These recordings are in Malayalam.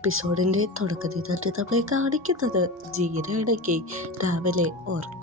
എപ്പിസോഡിന്റെ തുടക്കത്തിൽ തന്നെ നമ്മളെ കാണിക്കുന്നത് ജീരയിടയ്ക്ക് രാവിലെ ഉറക്കം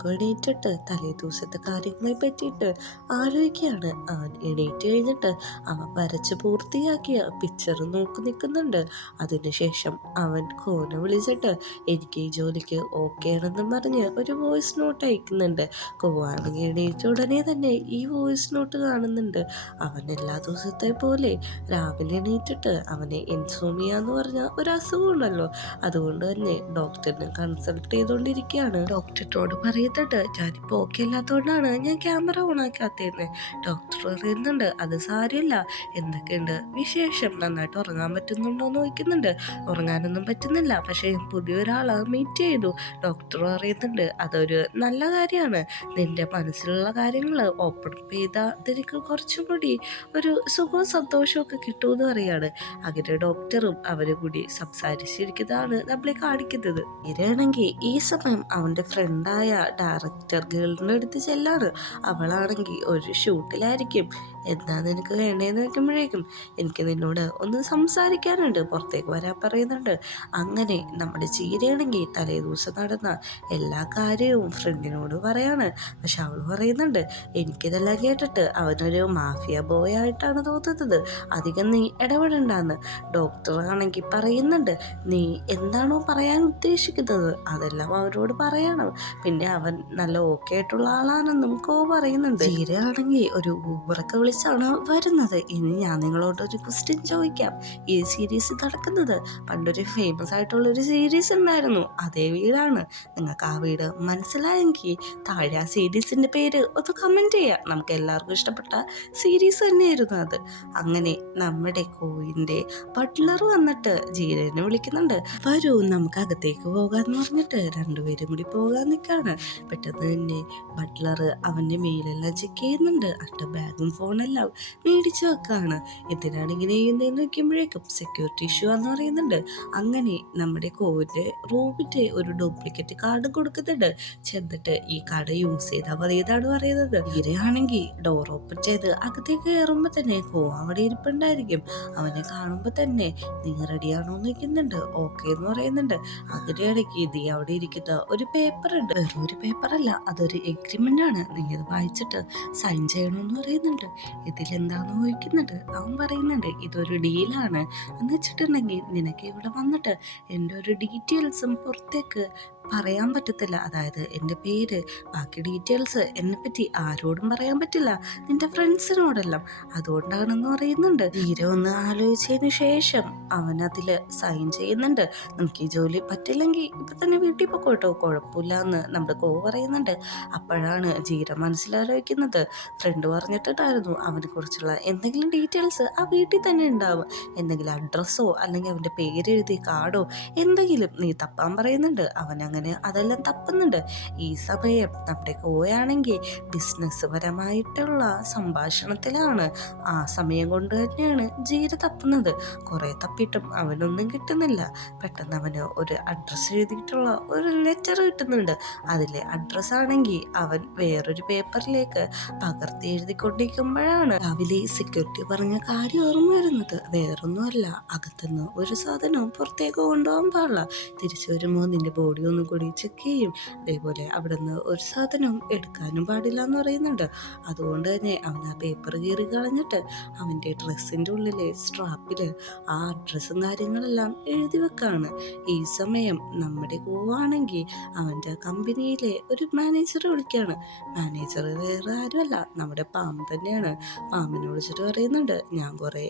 തലേ ദിവസത്തെ കാര്യങ്ങളെ പറ്റിയിട്ട് ആലോചിക്കുകയാണ്. അവൻ എണീറ്റ് കഴിഞ്ഞിട്ട് അവൻ വരച്ച് പൂർത്തിയാക്കിയ പിക്ചർ നോക്കി നിൽക്കുന്നുണ്ട്. അതിനുശേഷം അവൻ കോനെ വിളിച്ചിട്ട് എനിക്ക് ഈ ജോലിക്ക് ഓക്കെ ആണെന്നും പറഞ്ഞ് ഒരു വോയിസ് നോട്ട് അയക്കുന്നുണ്ട്. കോവാണെങ്കിൽ എണീറ്റ ഉടനെ തന്നെ ഈ വോയിസ് നോട്ട് കാണുന്നുണ്ട്. അവൻ എല്ലാ ദിവസത്തെ പോലെ രാവിലെ എണീറ്റിട്ട് അവനെ ഇൻസോമിയ എന്ന് പറഞ്ഞ ഒരു അസുഖമുണ്ടല്ലോ, അതുകൊണ്ട് തന്നെ ഡോക്ടറിനെ കൺസൾട്ട് ചെയ്തുകൊണ്ടിരിക്കുകയാണ്. ഡോക്ടറിനോട് പറയുന്നുണ്ട് ഞാനിപ്പോൾ ഓക്കെ അല്ലാത്തതുകൊണ്ടാണ് ഞാൻ ക്യാമറ ഓൺ ആക്കാത്തതെന്ന്. ഡോക്ടർ പറയുന്നുണ്ട് അത് സാരമില്ല, എന്തൊക്കെയുണ്ട് വിശേഷം, നന്നായിട്ട് ഉറങ്ങാൻ പറ്റുന്നുണ്ടോ എന്ന് ചോദിക്കുന്നുണ്ട്. ഉറങ്ങാനൊന്നും പറ്റുന്നില്ല, പക്ഷേ പുതിയൊരാളെ മീറ്റ് ചെയ്തു. ഡോക്ടർ പറയുന്നുണ്ട് അതൊരു നല്ല കാര്യമാണ്, നിന്റെ മനസ്സിലുള്ള കാര്യങ്ങൾ ഓപ്പൺ അപ്പ് ചെയ്താൽ നിനക്ക് കുറച്ചും കൂടി ഒരു സുഖവും സന്തോഷവും ഒക്കെ കിട്ടുമെന്ന് പറയാണ്. അങ്ങനെ ഡോക്ടറും അവരും കൂടി സംസാരിച്ചിരിക്കുന്നതാണ് നമ്മളെ കാണിക്കുന്നത്. ഇരയാണെങ്കിൽ ഈ സമയം അവന്റെ ഫ്രണ്ടായ ഡയറക്ടർ ഗേളിന്റെ അടുത്ത് ചെല്ലാണ്. അവളാണെങ്കിൽ ഒരു ഷൂട്ടിലായിരിക്കും. എന്താ നിനക്ക് വേണ്ടതെന്ന് വെക്കുമ്പോഴേക്കും എനിക്ക് നിന്നോട് ഒന്ന് സംസാരിക്കാനുണ്ട്, പുറത്തേക്ക് വരാൻ പറയുന്നുണ്ട്. അങ്ങനെ നമ്മുടെ ചീരയാണെങ്കിൽ തലേ ദിവസം നടന്ന എല്ലാ കാര്യവും ഫ്രണ്ടിനോട് പറയാണ്. പക്ഷെ അവൾ പറയുന്നുണ്ട് എനിക്കിതെല്ലാം കേട്ടിട്ട് അവനൊരു മാഫിയ ബോയ് ആയിട്ടാണ് തോന്നുന്നത്, അധികം നീ ഇടപെടണ്ടെന്ന്. ഡോക്ടറാണെങ്കിൽ പറയുന്നുണ്ട് നീ എന്താണോ പറയാൻ ഉദ്ദേശിക്കുന്നത് അതെല്ലാം അവരോട് പറയണം, പിന്നെ അവൻ നല്ല ഓക്കെ ആയിട്ടുള്ള ആളാണെന്നും പറയുന്നുണ്ട്. ജീരയാണെങ്കിൽ ഒരു ഊബറൊക്കെ വിളിച്ചാണ് വരുന്നത്. ഇനി ഞാൻ നിങ്ങളോട് ഒരു ക്വസ്റ്റ്യൻ ചോദിക്കാം. ഈ സീരീസ് നടക്കുന്നത് പണ്ടൊരു ഫേമസ് ആയിട്ടുള്ള ഒരു സീരീസ് ഉണ്ടായിരുന്നു, അതേ വീടാണ്. നിങ്ങൾക്ക് ആ വീട് മനസ്സിലായെങ്കിൽ താഴെ ആ സീരീസിന്റെ പേര് ഒന്ന് കമന്റ് ചെയ്യാം. നമുക്ക് എല്ലാവർക്കും ഇഷ്ടപ്പെട്ട സീരീസ് തന്നെയായിരുന്നു അത്. അങ്ങനെ നമ്മുടെ കോയിന്റെ ബട്ട്ലർ വന്നിട്ട് ജീരനെ വിളിക്കുന്നുണ്ട്. വരൂ നമുക്ക് അകത്തേക്ക് പോകാന്ന് പറഞ്ഞിട്ട് രണ്ടുപേരും കൂടി പോകാൻ നിൽക്കാണ്. പെട്ടെന്ന് തന്നെ ബട്ട്ലർ അവന്റെ മെയിലെല്ലാം ചെക്ക് ചെയ്യുന്നുണ്ട്. അവന്റെ ബാഗും ഫോണെല്ലാം മേടിച്ചു വെക്കാണ്. എന്തിനാണ് ഇങ്ങനെ ചെയ്യുന്നതെന്ന് വെക്കുമ്പോഴേക്കും സെക്യൂരിറ്റി ഇഷ്യൂ എന്ന് പറയുന്നുണ്ട്. അങ്ങനെ നമ്മുടെ കോവിന്റെ റൂമിന്റെ ഒരു ഡ്യൂപ്ലിക്കേറ്റ് കാർഡ് കൊടുക്കുന്നുണ്ട്. ചെന്നിട്ട് ഈ കാർഡ് യൂസ് ചെയ്താൽ മതി എന്നാണ് പറയുന്നത്. ഈരയാണെങ്കിൽ ഡോർ ഓപ്പൺ ചെയ്ത് അകത്തേക്ക് കയറുമ്പോ തന്നെ അവിടെ ഇരിപ്പുണ്ടായിരിക്കും. അവനെ കാണുമ്പോ തന്നെ നീ റെഡിയാണോ എന്ന് ചോദിക്കുന്നുണ്ട്. ഓക്കെ എന്ന് പറയുന്നുണ്ട്. അതിനിടയ്ക്ക് നീ അവിടെ ഇരിക്കുന്ന ഒരു പേപ്പർ ഉണ്ട്, വേറെ ഒരു പേപ്പർ അല്ല, അതൊരു എഗ്രിമെന്റ് ആണ്, നീ അത് വായിച്ചിട്ട് സൈൻ ചെയ്യണമെന്ന് പറയുന്നുണ്ട്. ഇതിലെന്താന്ന് ചോദിക്കുന്നുണ്ട്. അവൻ പറയുന്നുണ്ട് ഇതൊരു ഡീലാണ് എന്ന് വെച്ചിട്ടുണ്ടെങ്കിൽ നിനക്ക് ഇവിടെ വന്നിട്ട് എൻ്റെ ഒരു ഡീറ്റെയിൽസും പുറത്തേക്ക് പറയാൻ പറ്റത്തില്ല, അതായത് എൻ്റെ പേര് ബാക്കി ഡീറ്റെയിൽസ് എന്നെപ്പറ്റി ആരോടും പറയാൻ പറ്റില്ല, നിന്റെ ഫ്രണ്ട്സിനോടെല്ലാം, അതുകൊണ്ടാണെന്ന് പറയുന്നുണ്ട്. തീരെ ഒന്ന് ആലോചിച്ചതിന് ശേഷം അവൻ അതിൽ സൈൻ ചെയ്യുന്നുണ്ട്. നമുക്ക് ഈ ജോലി പറ്റില്ലെങ്കിൽ ഇപ്പൊ തന്നെ വീട്ടിൽ പോയിട്ടോ, കുഴപ്പമില്ല എന്ന് നമ്മുടെ പറയുന്നുണ്ട്. അപ്പോഴാണ് ജീര മനസ്സിലാലോചിക്കുന്നത് ഫ്രണ്ട് പറഞ്ഞിട്ടുണ്ടായിരുന്നു അവനെ കുറിച്ചുള്ള എന്തെങ്കിലും ഡീറ്റെയിൽസ് ആ വീട്ടിൽ തന്നെ ഉണ്ടാവും, എന്തെങ്കിലും അഡ്രസ്സോ അല്ലെങ്കിൽ അവൻ്റെ പേരെഴുതിയ കാർഡോ എന്തെങ്കിലും നീ തപ്പാൻ പറയുന്നുണ്ട്. അവൻ അങ്ങനെ അതെല്ലാം തപ്പുന്നുണ്ട്. ഈ സമയം നമ്മുടെ കോയാണെങ്കിൽ ബിസിനസ് പരമായിട്ടുള്ള സംഭാഷണത്തിലാണ്. ആ സമയം കൊണ്ട് തന്നെയാണ് ജീര തപ്പുന്നത്. കുറെ തപ്പിയിട്ടും അവനൊന്നും കിട്ടുന്നില്ല. പെട്ടെന്ന് അവന് ഒരു അഡ്രസ്സ് എഴുതിയിട്ടുള്ള ഒരു ലെറ്റർ കിട്ടുന്നുണ്ട്. അതിലെ അഡ്രസ്സ് ആണെങ്കിൽ അവൻ വേറൊരു പേപ്പറിലേക്ക് പകർത്തി എഴുതിക്കൊണ്ടിരിക്കുമ്പോഴാണ് രാവിലെ സെക്യൂരിറ്റി പറഞ്ഞ കാര്യം ഓർമ്മ വരുന്നത്. വേറൊന്നുമല്ല, അകത്തുനിന്ന് ഒരു സാധനവും പുറത്തേക്ക് കൊണ്ടുപോകാൻ പാടില്ല, തിരിച്ചു വരുമ്പോൾ നിന്റെ ബോഡി ഒന്നും കൂടി ചെക്ക് ചെയ്യും, അതേപോലെ അവിടെ നിന്ന് ഒരു സാധനവും എടുക്കാനും പാടില്ല എന്ന് പറയുന്നുണ്ട്. അതുകൊണ്ട് തന്നെ അവൻ ആ പേപ്പർ കീറി കളഞ്ഞിട്ട് അവൻ്റെ ഡ്രസ്സിൻ്റെ ഉള്ളിലെ സ്ട്രാപ്പില് ആ അഡ്രസ്സും കാര്യങ്ങളെല്ലാം എഴുതി വെക്കാണ്. ഈ സമയം നമ്മുടെ കോവാണെങ്കിൽ അവൻ്റെ കമ്പനിയിലെ ഒരു മാനേജറെ വിളിക്കുകയാണ്. മാനേജർ വേറെ ആരുമല്ല, നമ്മുടെ പാം തന്നെയാണ്. പാമ്പിനെ വിളിച്ചിട്ട് പറയുന്നുണ്ട് ഞാൻ കുറെ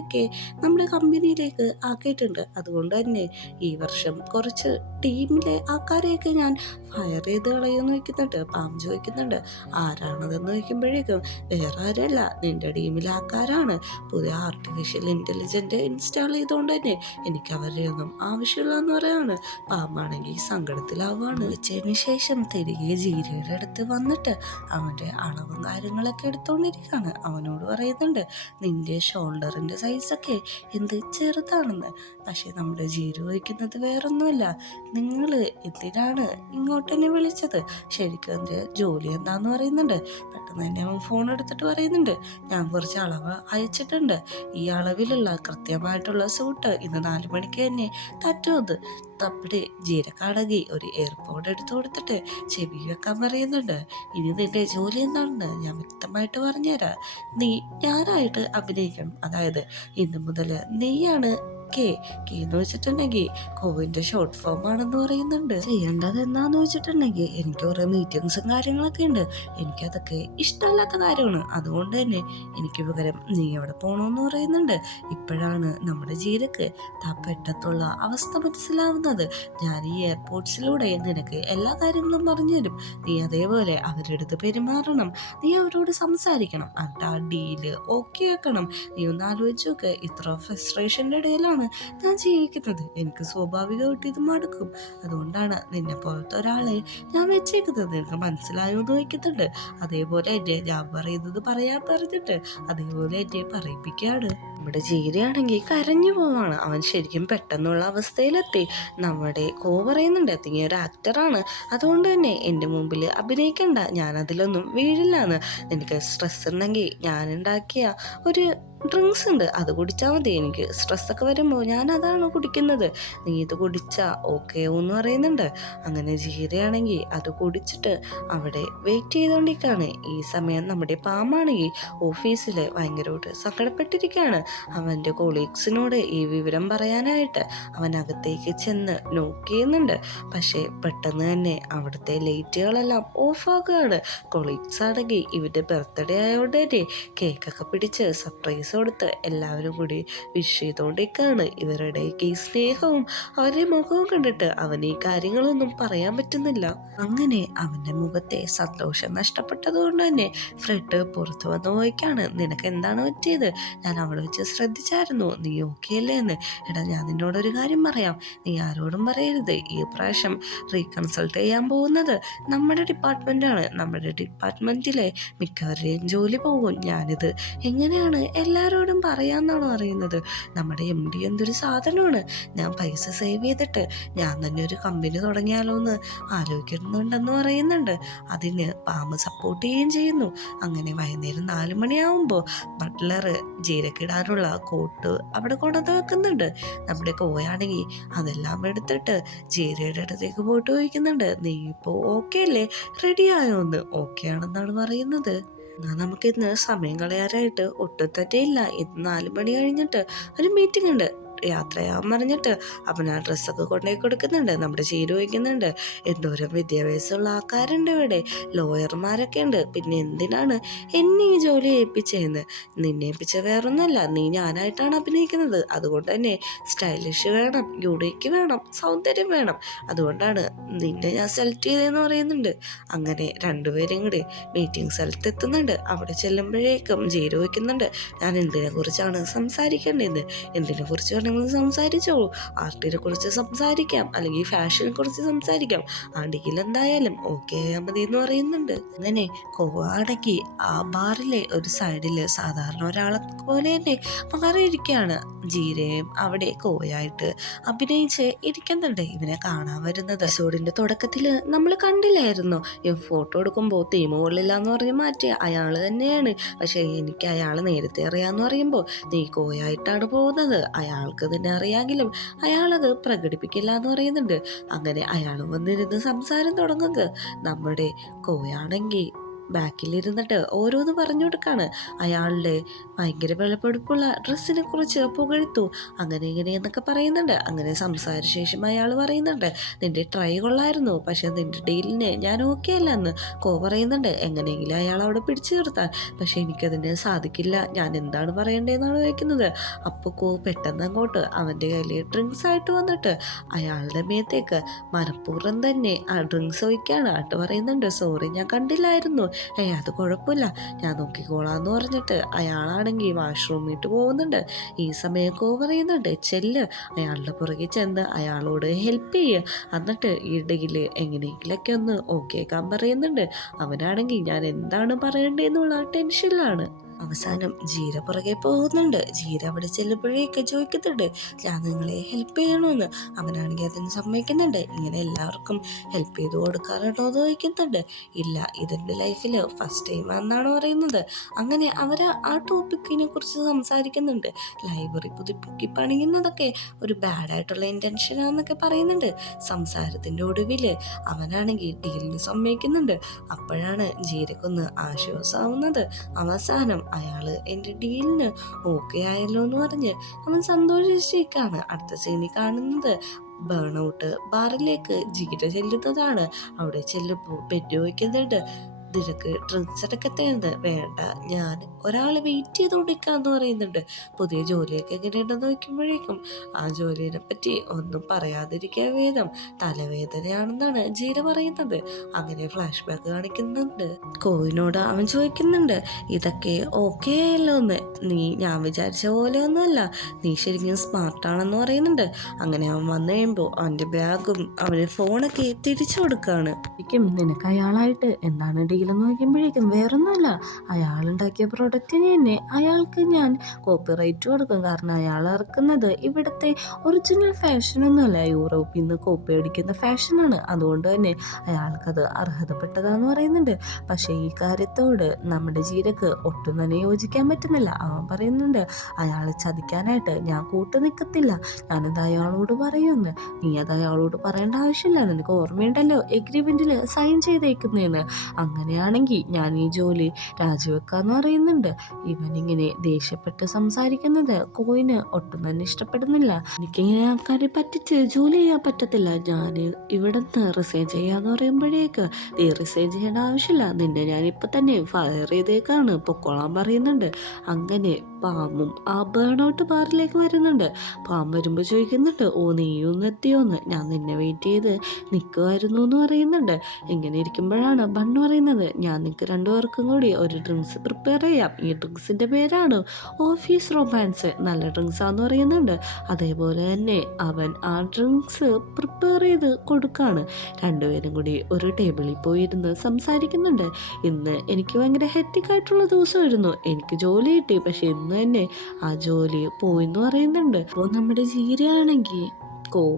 ഒക്കെ നമ്മുടെ കമ്പനിയിലേക്ക് ആക്കിയിട്ടുണ്ട്, അതുകൊണ്ട് തന്നെ ഈ വർഷം കുറച്ച് ടീമിലെ ആൾക്കാരെയൊക്കെ ഞാൻ ഫയർ ചെയ്ത് കളയുമെന്ന് ചോദിക്കുന്നുണ്ട്. പാമ്പ് ചോദിക്കുന്നുണ്ട് ആരാണതെന്ന് ചോദിക്കുമ്പോഴേക്കും വേറെ ആരല്ല, നിന്റെ ടീമിലെ ആൾക്കാരാണ്. പുതിയ ആർട്ടിഫിഷ്യൽ ഇന്റലിജന്റ് ഇൻസ്റ്റാൾ ചെയ്തുകൊണ്ട് തന്നെ എനിക്ക് അവരെ ഒന്നും ആവശ്യമില്ല എന്ന് പറയാണ്. പാമ്പാണെങ്കിൽ സങ്കടത്തിലാവാണ്. വെച്ചതിന് ശേഷം തിരികെ ജീരയുടെ അടുത്ത് വന്നിട്ട് അവൻ്റെ അളവും കാര്യങ്ങളൊക്കെ എടുത്തുകൊണ്ടിരിക്കുകയാണ്. അവനോട് പറയുന്നുണ്ട് നിന്റെ ഷോൾഡറിൻ്റെ സൈസൊക്കെ എന്ത് ചെറുതാണെന്ന്. പക്ഷെ നമ്മുടെ ജീര ചോദിക്കുന്നത് വേറൊന്നുമല്ല, നിങ്ങൾ എന്തിനാണ് ഇങ്ങോട്ട് എന്നെ വിളിച്ചത്, ശരിക്കും എൻ്റെ ജോലി എന്താന്ന് പറയുന്നുണ്ട്. പെട്ടെന്ന് തന്നെ അവൻ ഫോൺ എടുത്തിട്ട് പറയുന്നുണ്ട്, ഞാൻ കുറച്ച് അളവ് അയച്ചിട്ടുണ്ട്, ഈ അളവിലുള്ള കൃത്യമായിട്ടുള്ള സൂട്ട് ഇന്ന് 4 മണിക്ക് തന്നെ തട്ടുമെന്ന്. നമ്മുടെ ജീരക്കാണെങ്കിൽ ഒരു എയർപോർട്ട് എടുത്തു കൊടുത്തിട്ട് ചെവി വെക്കാൻ പറയുന്നുണ്ട്. ഇനി നിന്റെ ജോലി എന്താണെന്ന് ഞാൻ വ്യക്തമായിട്ട് പറഞ്ഞുതരാം. ഞാനായിട്ട് അഭിനയിക്കണം, അതായത് ഇന്ന് മുതൽ നീയാണ് കെ. എന്ന് വെച്ചിട്ടുണ്ടെങ്കിൽ കോവിന്റെ ഷോർട്ട് ഫോം ആണെന്ന് പറയുന്നുണ്ട്. ചെയ്യേണ്ടത് എന്താന്ന് വെച്ചിട്ടുണ്ടെങ്കിൽ എനിക്ക് കുറെ മീറ്റിംഗ്സും കാര്യങ്ങളൊക്കെ ഉണ്ട്, എനിക്കതൊക്കെ ഇഷ്ടമല്ലാത്ത കാര്യമാണ്. അതുകൊണ്ട് തന്നെ എനിക്ക് പകരം നീ എവിടെ പോകണമെന്ന് പറയുന്നുണ്ട്. ഇപ്പോഴാണ് നമ്മുടെ ജീരക്ക് പെട്ടെന്നുള്ള അവസ്ഥ മനസ്സിലാവുന്നത്. ഞാൻ ഈ എയർപോർട്ട്സിലൂടെ നിനക്ക് എല്ലാ കാര്യങ്ങളും പറഞ്ഞു തരും, നീ അതേപോലെ അവരുടെ അടുത്ത് പെരുമാറണം, നീ അവരോട് സംസാരിക്കണം, എന്നിട്ട് ആ ഡീല് ഓക്കെ ആക്കണം. നീ ഒന്ന് ആലോചിച്ച് നോക്ക്, ഇത്ര ഫ്രസ്ട്രേഷൻ്റെ ഇടയിലാണ് ഞാൻ ജീവിക്കുന്നത്, എനിക്ക് സ്വാഭാവികമായിട്ട് ഇത് മടുക്കും. അതുകൊണ്ടാണ് നിന്നെ പോലത്തെ ഒരാളെ ഞാൻ വെച്ചേക്കുന്നത്, നിനക്ക് മനസ്സിലായോ എന്ന് ചോദിക്കുന്നുണ്ട്. അതേപോലെ എന്നെ ഞാൻ പറയുന്നത് പറയാൻ പറഞ്ഞിട്ട് അതേപോലെ എന്നെ പറയിപ്പിക്കുകയാണ്. നമ്മുടെ ജീരയാണെങ്കിൽ കരഞ്ഞു പോവാണ്. അവൻ ശരിക്കും പെട്ടെന്നുള്ള അവസ്ഥയിലെത്തി. നമ്മുടെ പറയുന്നുണ്ട്, നീ ഒരു ആക്ടറാണ്, അതുകൊണ്ട് തന്നെ എൻ്റെ മുമ്പിൽ അഭിനയിക്കണ്ട, ഞാൻ അതിലൊന്നും വീഴില്ലാന്ന്. നിനക്ക് സ്ട്രെസ് ഉണ്ടെങ്കിൽ ഞാൻ ഉണ്ടാക്കിയ ഒരു ഡ്രിങ്ക്സ് ഉണ്ട്, അത് കുടിച്ചാൽ മതി, എനിക്ക് സ്ട്രെസ്സൊക്കെ വരുമ്പോൾ ഞാൻ അതാണ് കുടിക്കുന്നത്, നീ ഇത് കുടിച്ചാൽ ഓക്കെ എന്ന് പറയുന്നുണ്ട്. അങ്ങനെ ജീരയാണെങ്കിൽ അത് കുടിച്ചിട്ട് അവിടെ വെയിറ്റ് ചെയ്തുകൊണ്ടിരിക്കുകയാണ്. ഈ സമയം നമ്മുടെ പാമ്പാണെങ്കിൽ ഓഫീസിൽ ഭയങ്കരമായിട്ട് സങ്കടപ്പെട്ടിരിക്കുകയാണ്. അവൻ്റെ കൊളീഗ്സിനോട് ഈ വിവരം പറയാനായിട്ട് അവൻ അകത്തേക്ക് ചെന്ന് നോക്ക് ചെയ്യുന്നുണ്ട്. പക്ഷേ പെട്ടെന്ന് തന്നെ അവിടുത്തെ ലൈറ്റുകളെല്ലാം ഓഫാക്കുകയാണ്. കൊളീഗ്സ് ആണെങ്കിൽ ഇവരുടെ ബർത്ത്ഡേ ആയതുകൊണ്ട് തന്നെ കേക്കൊക്കെ പിടിച്ച് സർപ്രൈസ് കൊടുത്ത് എല്ലാവരും കൂടി വിഷ് ചെയ്തുകൊണ്ടിരിക്കുകയാണ്. ഇവരുടെ ഈ സ്നേഹവും അവരുടെ മുഖവും കണ്ടിട്ട് അവന് ഈ കാര്യങ്ങളൊന്നും പറയാൻ പറ്റുന്നില്ല. അങ്ങനെ അവന്റെ മുഖത്തെ സന്തോഷം നഷ്ടപ്പെട്ടതുകൊണ്ട് തന്നെ ഫ്രെഡ് പുറത്തു വന്ന് പോയിക്കാണ്. നിനക്ക് എന്താണ് പറ്റിയത്, ഞാൻ അവിടെ വെച്ച് ശ്രദ്ധിച്ചായിരുന്നു, നീ ഓക്കെ അല്ലേ എന്ന്. എടാ, ഞാൻ നിന്നോടൊരു കാര്യം പറയാം, നീ ആരോടും പറയരുത്, ഈ പ്രാവശ്യം റീകൺസൾട്ട് ചെയ്യാൻ പോകുന്നത് നമ്മുടെ ഡിപ്പാർട്ട്മെന്റാണ്, നമ്മുടെ ഡിപ്പാർട്ട്മെന്റിലെ മിക്കവരുടെയും ജോലി പോകും. ഞാനിത് എങ്ങനെയാണ് എല്ലാവരോടും പറയാമെന്നാണോ അറിയുന്നത്, നമ്മുടെ MD എന്തൊരു സാധനമാണ്, ഞാൻ പൈസ സേവ് ചെയ്തിട്ട് ഞാൻ തന്നെ ഒരു കമ്പനി തുടങ്ങിയാലോ എന്ന് ആലോചിക്കുന്നുണ്ടെന്ന് പറയുന്നുണ്ട്. അതിന് പാമ്പ് സപ്പോർട്ട് ചെയ്യുകയും ചെയ്യുന്നു. അങ്ങനെ വൈകുന്നേരം 4 മണിയാവുമ്പോൾ ബട്ട്ലർ ജീരക്കിടാനുള്ള കോട്ട് അവിടെ കൊണ്ടുവന്ന് വെക്കുന്നുണ്ട്. നമ്മുടെ കോയാണെങ്കിൽ അതെല്ലാം എടുത്തിട്ട് ജീരയുടെ അടുത്തേക്ക് പോയിട്ട് ചോദിക്കുന്നുണ്ട്, നീ ഇപ്പോൾ ഓക്കെ അല്ലേ, റെഡി ആയോ എന്ന്. ഓക്കെ ആണെന്നാണ് പറയുന്നത്. എന്നാൽ നമുക്കിന്ന് സമയം കളയാനായിട്ട് ഒട്ടും തന്നെ ഇല്ല. ഇന്ന് 4 മണി കഴിഞ്ഞിട്ട് ഒരു മീറ്റിംഗ് ഉണ്ട്, യാത്രയാവാൻ പറഞ്ഞിട്ട് അവൻ ആ ഡ്രസ്സൊക്കെ കൊണ്ടുപോയി കൊടുക്കുന്നുണ്ട്. നമ്മുടെ ചീര വയ്ക്കുന്നുണ്ട്. എന്തോരം വിദ്യാഭ്യാസമുള്ള ആൾക്കാരുണ്ട് ഇവിടെ, ലോയർമാരൊക്കെ ഉണ്ട്. പിന്നെ എന്തിനാണ് എന്നെ ഈ ജോലി ഏൽപ്പിച്ചതെന്ന്, നിന്നെ ഏൽപ്പിച്ച വേറൊന്നുമല്ല, നീ ഞാനായിട്ടാണ് അഭിനയിക്കുന്നത്, അതുകൊണ്ട് തന്നെ സ്റ്റൈലിഷ് വേണം, യൂണിക്ക് വേണം, സൗന്ദര്യം വേണം, അതുകൊണ്ടാണ് നിന്നെ ഞാൻ സെലക്ട് ചെയ്തതെന്ന് പറയുന്നുണ്ട്. അങ്ങനെ രണ്ടുപേരും കൂടി മീറ്റിംഗ് സ്ഥലത്ത് എത്തുന്നുണ്ട്. അവിടെ ചെല്ലുമ്പോഴേക്കും ജീരോ വയ്ക്കുന്നുണ്ട്, ഞാൻ എന്തിനെ കുറിച്ചാണ് സംസാരിക്കേണ്ടത്, എന്തിനെ കുറിച്ച് വേണമെങ്കിലും സംസാരിച്ചോളൂ, ആർട്ടിനെ കുറിച്ച് സംസാരിക്കാം, അല്ലെങ്കിൽ ഫാഷനെ കുറിച്ച് സംസാരിക്കാം, ആ ഡീൽ എന്തായാലും ഓക്കെ ആയാൽ മതി എന്ന് പറയുന്നുണ്ട്. അങ്ങനെ കോവാടക്കി ആ ബാറിലെ ഒരു സൈഡില് സാധാരണ ഒരാളെ പോലെ തന്നെ മാറിയിരിക്കുകയാണ്. ജീരയും അവിടെ കോയായിട്ട് അഭിനയിച്ച് ഇരിക്കുന്നുണ്ട്. ഇവനെ കാണാൻ വരുന്നത് എപ്പിസോഡിന്റെ തുടക്കത്തില് നമ്മൾ കണ്ടില്ലായിരുന്നു, ഈ ഫോട്ടോ എടുക്കുമ്പോൾ തീമ കൊള്ളില്ല എന്ന് പറഞ്ഞ് മാറ്റിയ അയാൾ തന്നെയാണ്. പക്ഷെ എനിക്ക് അയാളെ നേരത്തെ അറിയാന്ന് പറയുമ്പോൾ നീ കോയായിട്ടാണ് പോകുന്നത്, അയാൾക്ക് തന്നെ അറിയാമെങ്കിലും അയാളത് പ്രകടിപ്പിക്കില്ല എന്ന് പറയുന്നുണ്ട്. അങ്ങനെ അയാൾ വന്നിരുന്ന് സംസാരം തുടങ്ങുന്നത്. നമ്മുടെ കോയാണെങ്കിൽ ബാക്കിലിരുന്നിട്ട് ഓരോന്ന് പറഞ്ഞു കൊടുക്കാണ്. അയാളുടെ ഭയങ്കര വിലപിടിപ്പുള്ള ഡ്രസ്സിനെ കുറിച്ച് പുകഴ്ത്തു, അങ്ങനെ ഇങ്ങനെ എന്നൊക്കെ പറയുന്നുണ്ട്. അങ്ങനെ സംസാര ശേഷം അയാൾ പറയുന്നുണ്ട്, നിന്റെ ട്രൈ കൊള്ളായിരുന്നു, പക്ഷെ നിന്റെ ഡീലിന് ഞാൻ ഓക്കെ അല്ല എന്ന് പറയുന്നുണ്ട്. എങ്ങനെയെങ്കിലും അയാൾ അവിടെ പിടിച്ചു നിർത്താൻ, പക്ഷെ എനിക്കതിന് സാധിക്കില്ല, ഞാൻ എന്താണ് പറയേണ്ടതെന്നാണ് ചോദിക്കുന്നത്. അപ്പോൾ പെട്ടെന്ന് അങ്ങോട്ട് അവൻ്റെ കയ്യിൽ ഡ്രിങ്ക്സ് ആയിട്ട് വന്നിട്ട് അയാളുടെ മേത്തേക്ക് മനഃപൂർവ്വം തന്നെ ആ ഡ്രിങ്ക്സ് ഒഴിക്കാണ്. ആട്ട് പറയുന്നുണ്ട്, സോറി ഞാൻ കണ്ടില്ലായിരുന്നു, അത് കുഴപ്പമില്ല, ഞാൻ നോക്കിക്കോളാന്ന് പറഞ്ഞിട്ട് അയാളാണെങ്കിൽ വാഷ്റൂമിട്ട് പോകുന്നുണ്ട്. ഈ സമയം പറയുന്നുണ്ട്, ചെല്ല്, അയാളുടെ പുറകെ ചെന്ന് അയാളോട് ഹെൽപ്പ് ചെയ്യുക, എന്നിട്ട് ഈ ഡീല് എങ്ങനെയെങ്കിലൊക്കെ ഒന്ന് ഓക്കെ ആക്കാൻ പറയുന്നുണ്ട്. അവനാണെങ്കിൽ ഞാൻ എന്താണ് പറയണ്ടേന്നുള്ള ടെൻഷനിലാണ്. അവസാനം ജീര പുറകെ പോകുന്നുണ്ട്. ജീര അവിടെ ചെല്ലുമ്പോഴേക്ക് ചോദിക്കുന്നുണ്ട്, ഞാൻ നിങ്ങളെ ഹെൽപ്പ് ചെയ്യണമെന്ന്. അവനാണെങ്കിൽ അതിന് സമ്മതിക്കുന്നുണ്ട്. ഇങ്ങനെ എല്ലാവർക്കും ഹെൽപ്പ് ചെയ്ത് കൊടുക്കാറുണ്ടോ എന്ന് ചോദിക്കുന്നുണ്ട്. ഇല്ല, ഇതെൻ്റെ ലൈഫിൽ ഫസ്റ്റ് ടൈം ആണെന്നാണ് പറയുന്നത്. അങ്ങനെ അവർ ആ ടോപ്പിക്കിനെ കുറിച്ച് സംസാരിക്കുന്നുണ്ട്. ലൈബ്രറി പുതുക്കി പണിയുന്നതൊക്കെ ഒരു ബാഡായിട്ടുള്ള ഇൻറ്റൻഷനാന്നൊക്കെ പറയുന്നുണ്ട്. സംസാരത്തിൻ്റെ ഒടുവിൽ അവനാണെങ്കിൽ ഡീലിന് സമ്മതിക്കുന്നുണ്ട്. അപ്പോഴാണ് ജീരക്കൊന്ന് ആശ്വാസമാവുന്നത്. അവസാനം അയാള് എൻ്റെ ഡീലിന് ഓക്കെ ആയല്ലോ എന്ന് പറഞ്ഞ് അവൻ സന്തോഷിച്ചേക്കാണ്. അടുത്ത സീനിൽ കാണുന്നത് ബേൺ ഔട്ട് ബാറിലേക്ക് ജീര ചെല്ലുന്നതാണ്. അവിടെ ചെല്ലുമ്പോൾ ബെഡ് വയ്ക്കുന്നുണ്ട്. നിനക്ക് ഡ്രിങ്ക്സ് എടുക്കത്തേന്ന് വേണ്ട, ഞാൻ ഒരാൾ വെയിറ്റ് ചെയ്തുകൊണ്ടിരിക്കാന്ന് പറയുന്നുണ്ട്. പുതിയ ജോലിയൊക്കെ എങ്ങനെയുണ്ടെന്ന് നോക്കുമ്പോഴേക്കും ആ ജോലിയെ പറ്റി ഒന്നും പറയാതിരിക്കാൻ വേദം, തലവേദനയാണെന്നാണ് ജീര പറയുന്നത്. അങ്ങനെ ഫ്ലാഷ് ബാക്ക് കാണിക്കുന്നുണ്ട്. കോവിനോട് അവൻ ചോദിക്കുന്നുണ്ട്, ഇതൊക്കെ ഓക്കെ ആയല്ലോ എന്ന്. ഞാൻ വിചാരിച്ച പോലെ ഒന്നുമല്ല, നീ ശരിക്കും സ്മാർട്ടാണെന്ന് പറയുന്നുണ്ട്. അങ്ങനെ അവൻ വന്നു കഴിയുമ്പോൾ അവൻ്റെ ബാഗും അവന് ഫോണൊക്കെ തിരിച്ചു കൊടുക്കുകയാണ്. ശരിക്കും നിനക്ക് അയാളായിട്ട് എന്താണ് ഡീലെന്ന് നോക്കുമ്പോഴേക്കും വേറൊന്നുമല്ല, അയാളുണ്ടാക്കിയ പ്രൊഡക്റ്റിന് തന്നെ അയാൾക്ക് ഞാൻ കോപ്പിറൈറ്റ് കൊടുക്കും. കാരണം അയാൾ ഇറക്കുന്നത് ഇവിടുത്തെ ഒറിജിനൽ ഫാഷനൊന്നുമല്ല, യൂറോപ്പിൽ നിന്ന് കോപ്പി അടിക്കുന്ന ഫാഷനാണ്. അതുകൊണ്ട് തന്നെ അയാൾക്കത് അർഹതപ്പെട്ടതാന്ന് പറയുന്നുണ്ട്. പക്ഷേ ഈ കാര്യത്തോട് നമ്മുടെ ജീരക്ക് ഒട്ടും തന്നെ യോജിക്കാൻ പറ്റുന്നില്ല. അവൻ പറയുന്നുണ്ട്, അയാൾ ചതിക്കാനായിട്ട് ഞാൻ കൂട്ടു നിൽക്കത്തില്ല, ഞാനത് അയാളോട് പറയുമെന്ന്. നീ അത് അയാളോട് പറയേണ്ട ആവശ്യമില്ല, നിനക്ക് ഓർമ്മയുണ്ടല്ലോ എഗ്രിമെൻറ്റിൽ സൈൻ ചെയ്തേക്കുന്നതെന്ന്. അങ്ങനെയാണെങ്കിൽ ഞാൻ ഈ ജോലി രാജിവെക്കാന്ന് പറയുന്നുണ്ട്. ഇവനിങ്ങനെ ദേഷ്യപ്പെട്ട് സംസാരിക്കുന്നത് കോയിന് ഒട്ടും തന്നെ ഇഷ്ടപ്പെടുന്നില്ല. എനിക്കിങ്ങനെ ആൾക്കാരെ പറ്റിച്ച് ജോലി ചെയ്യാൻ പറ്റത്തില്ല, ഞാൻ ഇവിടെ നിന്ന് റിസൈൻ ചെയ്യാന്ന് പറയുമ്പോഴേക്ക് നീ റിസൈൻ ചെയ്യേണ്ട ആവശ്യമില്ല, നിന്നെ ഞാനിപ്പോൾ തന്നെ ഫയർ ചെയ്തേക്കാണ്, പൊക്കോളാൻ പറയുന്നുണ്ട്. അങ്ങനെ പാമ്പും ആ ബേൺ ഔട്ട് ബാറിലേക്ക് വരുന്നുണ്ട്. പാമ്പ് വരുമ്പോൾ ചോദിക്കുന്നുണ്ട്, ഓ നീയൊന്ന് എത്തിയോന്ന്, ഞാൻ നിന്നെ വെയിറ്റ് ചെയ്ത് നിൽക്കുമായിരുന്നു എന്ന് പറയുന്നുണ്ട്. ഇങ്ങനെ ഇരിക്കുമ്പോഴാണ് ബണ്ണ് പറയുന്നത്, ഞാൻ നിങ്ങൾക്ക് രണ്ടുപേർക്കും കൂടി ഒരു ഡ്രിങ്ക്സ് പ്രിപ്പയർ ചെയ്യാം. ഈ ഡ്രിങ്ക്സിൻ്റെ പേരാണ് ഓഫീസ് റൊമാൻസ്. നല്ല ഡ്രിങ്ക്സാന്ന് പറയുന്നുണ്ട്. അതേപോലെ തന്നെ അവൻ ആ ഡ്രിങ്ക്സ് പ്രിപ്പയർ ചെയ്ത് കൊടുക്കുകയാണ്. രണ്ടുപേരും കൂടി ഒരു ടേബിളിൽ പോയി ഇരുന്ന് സംസാരിക്കുന്നുണ്ട്. ഇന്ന് എനിക്ക് ഭയങ്കര ഹെക്റ്റിക്കായിട്ടുള്ള ദിവസമായിരുന്നു, എനിക്ക് ജോലി കിട്ടി, പക്ഷെ ഇന്ന് തന്നെ ആ ജോലി പോയിന്ന് പറയുന്നുണ്ട്. അപ്പോൾ നമ്മുടെ ജീരയാണെങ്കിൽ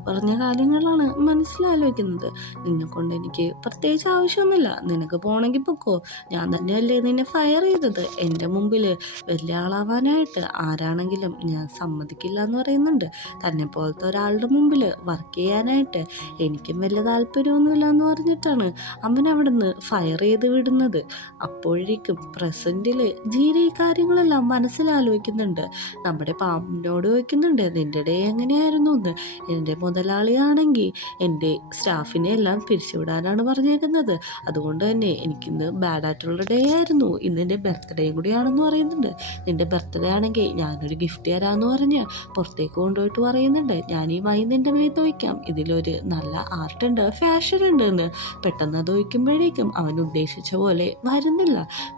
പറഞ്ഞ കാര്യങ്ങളാണ് മനസ്സിലാലോചിക്കുന്നത്. നിന്നെ കൊണ്ട് എനിക്ക് പ്രത്യേകിച്ച് ആവശ്യമൊന്നുമില്ല, നിനക്ക് പോകണമെങ്കിൽ പൊക്കോ, ഞാൻ തന്നെയല്ലേ നിന്നെ ഫയർ ചെയ്തത്. എൻ്റെ മുമ്പിൽ വലിയ ആളാവാനായിട്ട് ആരാണെങ്കിലും ഞാൻ സമ്മതിക്കില്ല എന്ന് പറയുന്നുണ്ട്. തന്നെ പോലത്തെ ഒരാളുടെ മുമ്പിൽ വർക്ക് ചെയ്യാനായിട്ട് എനിക്കും വലിയ താല്പര്യമൊന്നുമില്ല എന്ന് പറഞ്ഞിട്ടാണ് അവൻ അവിടെ നിന്ന് ഫയർ ചെയ്ത് വിടുന്നത്. അപ്പോഴേക്കും പ്രസൻറ്റിൽ ജീര ഈ കാര്യങ്ങളെല്ലാം മനസ്സിലാലോചിക്കുന്നുണ്ട്. നമ്മുടെ പാമ്പിനോട് ചോദിക്കുന്നുണ്ട്, നിൻ്റെ ഡേ എങ്ങനെയായിരുന്നു എന്ന്. എൻ്റെ മുതലാളിയാണെങ്കിൽ എൻ്റെ സ്റ്റാഫിനെ എല്ലാം പിരിച്ചുവിടാനാണ് പറഞ്ഞേക്കുന്നത്. അതുകൊണ്ട് തന്നെ എനിക്കിന്ന് ബാഡായിട്ടുള്ള ഡേ ആയിരുന്നു, ഇന്ന് എൻ്റെ ബർത്ത്ഡേയും കൂടിയാണെന്ന് പറയുന്നുണ്ട്. നിൻ്റെ ബർത്ത്ഡേ ആണെങ്കിൽ ഞാനൊരു ഗിഫ്റ്റ് തരാമെന്ന് പറഞ്ഞ് പുറത്തേക്ക് കൊണ്ടുപോയിട്ട് പറയുന്നുണ്ട്, ഞാൻ ഈ വൈൻ നിൻ്റെ മേത്ത് വയ്ക്കാം, ഇതിലൊരു നല്ല ആർട്ടുണ്ട്, ഫാഷൻ ഉണ്ട് എന്ന്. പെട്ടെന്ന് അത് വയ്ക്കുമ്പോഴേക്കും അവൻ ഉദ്ദേശിച്ച പോലെ വരുന്നില്ല.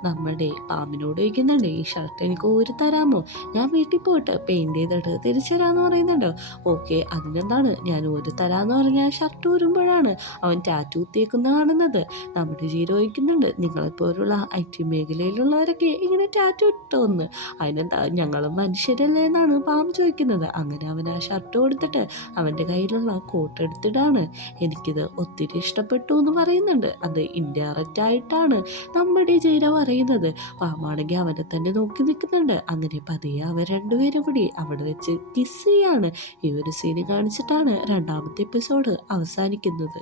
നമ്മുടെ പാമ്പിനോട് വയ്ക്കുന്നുണ്ട്, ഈ ഷർട്ട് എനിക്ക് ഊരി തരാമോ, ഞാൻ വീട്ടിൽ പോയിട്ട് പെയിൻറ് ചെയ്തിട്ട് തിരിച്ചു തരാമെന്ന് പറയുന്നുണ്ട്. ഓക്കെ, അതിനെന്താണ്, ഞാൻ ഊരി തരാമെന്ന് പറഞ്ഞാൽ ഷർട്ട് ഊരുമ്പോഴാണ് അവൻ ടാറ്റു കുത്തിയേക്കുന്ന കാണുന്നത്. നമ്മുടെ ജീരോ വയ്ക്കുന്നുണ്ട്, നിങ്ങളെപ്പോലുള്ള IT മേഖലയിലുള്ളവരൊക്കെ ഇങ്ങനെ ടാറ്റു ഇട്ടോന്ന്. അതിനെന്താ, ഞങ്ങളും മനുഷ്യരല്ലേ എന്നാണ് പാമ്പ് ചോദിക്കുന്നത്. അങ്ങനെ അവൻ ആ ഷർട്ട് കൊടുത്തിട്ട് അവൻ്റെ കയ്യിലുള്ള കോട്ട് എടുത്തിടാണ്. എനിക്കിത് ഒത്തിരി ഇഷ്ടപ്പെട്ടു എന്ന് പറയുന്നുണ്ട്. അത് ഇൻഡയറക്റ്റ് ആയിട്ടാണ് നമ്മുടെ ജീര പറയുന്നത്. പാമ്പാണെങ്കിൽ അവനെ തന്നെ നോക്കി നിൽക്കുന്നുണ്ട്. അങ്ങനെ പതിയെ അവർ രണ്ടുപേരും കൂടി അവിടെ വെച്ച് കിസ് ചെയ്യാണ്. ഈ ഒരു സീന് കാണിച്ചിട്ടാണ് രണ്ടാമത്തെ എപ്പിസോഡ് അവസാനിക്കുന്നത്.